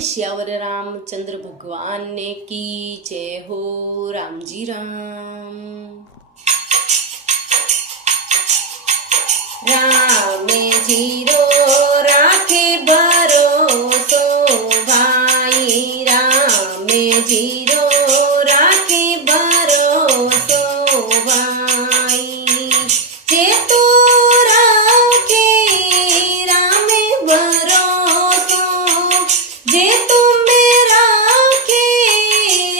श्यावर रामचंद्र भगवान ने की जय हो। राम जी राम। राम जीरो राखे भरोसो भाई, राम जीरो राखे भरोसो भाई। जे तू राखे राम भरोसो, जे तुम राखे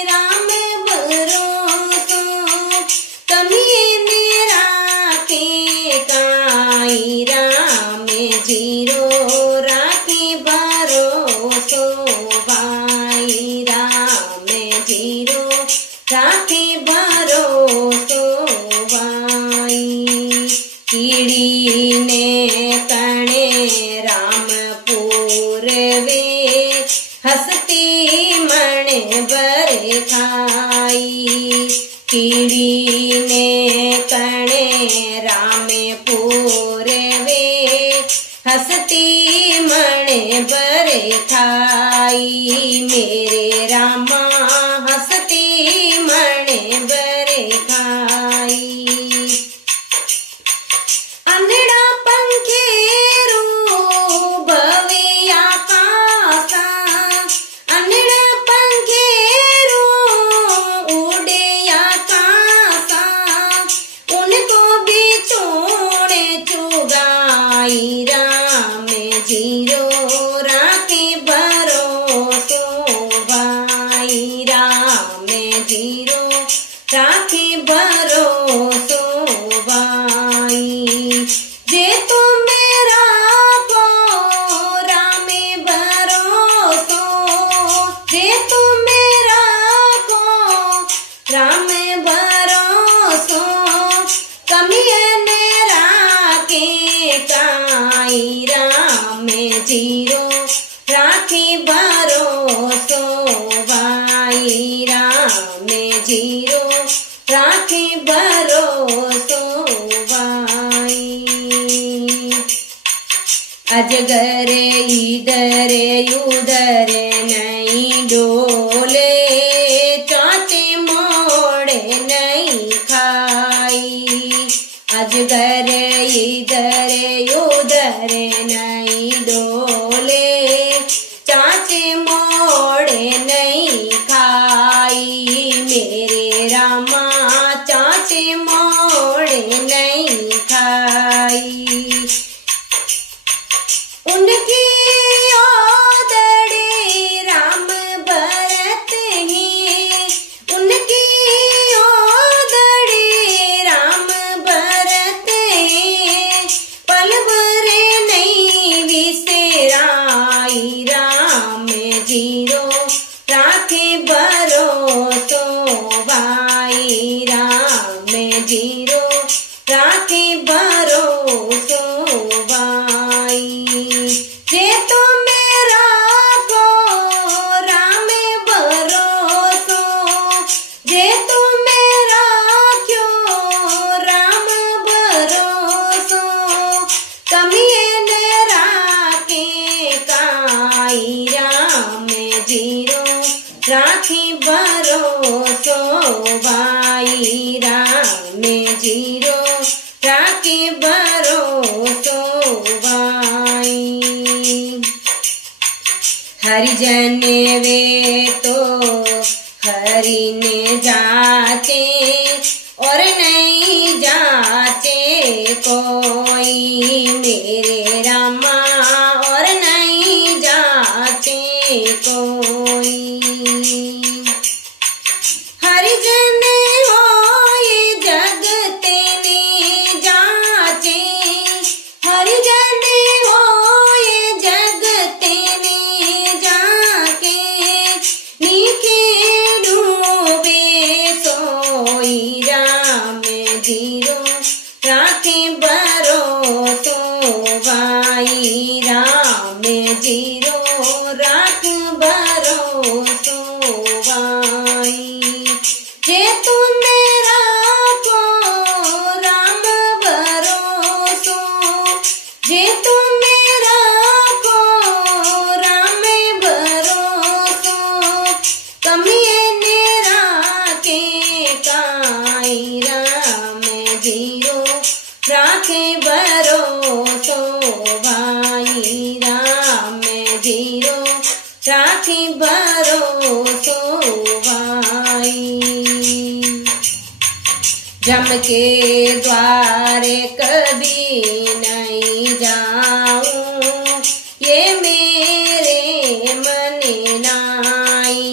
राम भरोसो, तमीने राखे काई। राम जीरो राखे भरोसो भाई, राम जीरो राखे भरोसो भाई। कीड़ी ने कणे रामपुर वे, हसती मन भर खाई। कीड़ी ने कणे रामपुर वे, हसती मन भर खाई। मेरे रामा हसती मन भर खाई। अंधड़ा पंखेरू भवे आकाशा, अंधड़ा पंखेरू उड़े आकाशा। उनको भी तोड़े चुगाई। राम जीरो राखे भरोसो भाई, राम जीरो राखे भरोसो भाई। जे तुम राखो राम भरोसो, जे तुम राखो राम भरोसो, कमियन राखे काई। राम जीरो राखे भरोसो भाई, राम जीरो राखे भरोसो भाई। अजगर इधर उधर नहीं डोले, चाचे मोड़े नहीं खाई। अजगर इधर उधर नहीं डोले, चाचे मोड़े नहीं खाई। मेरे रामा चाचे मोड़े नहीं खाई। उनकी ओदड़ी राम भरत ही, उनकी ओदड़ी राम भरत ही, पल भर नहीं विसराई। राम जीरो राखे भरोसो भाई, राम जीरो राखे भरोसो भाई। जे तुम राखो राम भरोसो, जे तुम राख्यो राम भरोसो, कमियन राखे काई। राम जीरो राखे भरोसो भाई, राम जीरो राखे भरोसो भाई। हरिजन वे तो हरि ने जाचे, और नहीं जाचे कोई। मेरे रामा और नहीं जाचे कोई। हरिजन होए जगते ने जाचे, हरिजन होए जगते ने जाके, नीके डूबे सोई। राम जीरो राखे भरोसो भाई, राम जीरो राख भरोसो રાખી ભરોસો ભાઈ जम के द्वारे कभी नहीं जाऊं ये मेरे मन नाई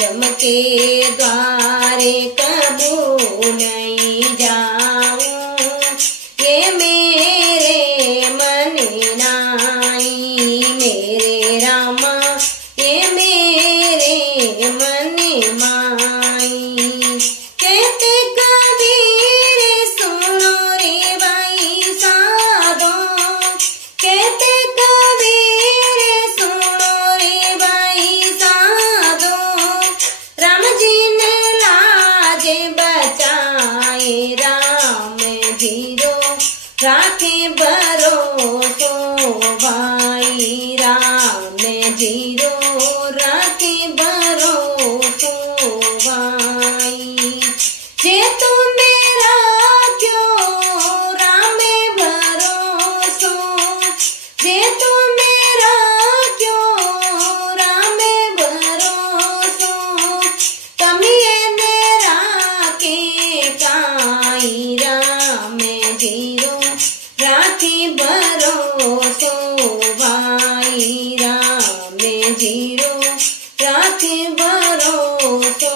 जम के द्वारे कभी नहीं जाऊं ये मेरे मन नाई मेरे रामा ये मेरे मन माई कहते कबीर सुनो रे भाई साधो कहते कबीर सुनो रे भाई साधो राम जी ने लाजे बचाए राम जीरो राखे भरोसो भाई राम जीरो राखे भरोसो भाई जे तू मेरा क्यों रामे भरोसो जे तू मेरा क्यों रामे भरोसो तमिए मेरा के काई रामे जीरो राखी भरोसो भाई रामे जीरो राखी भरोसो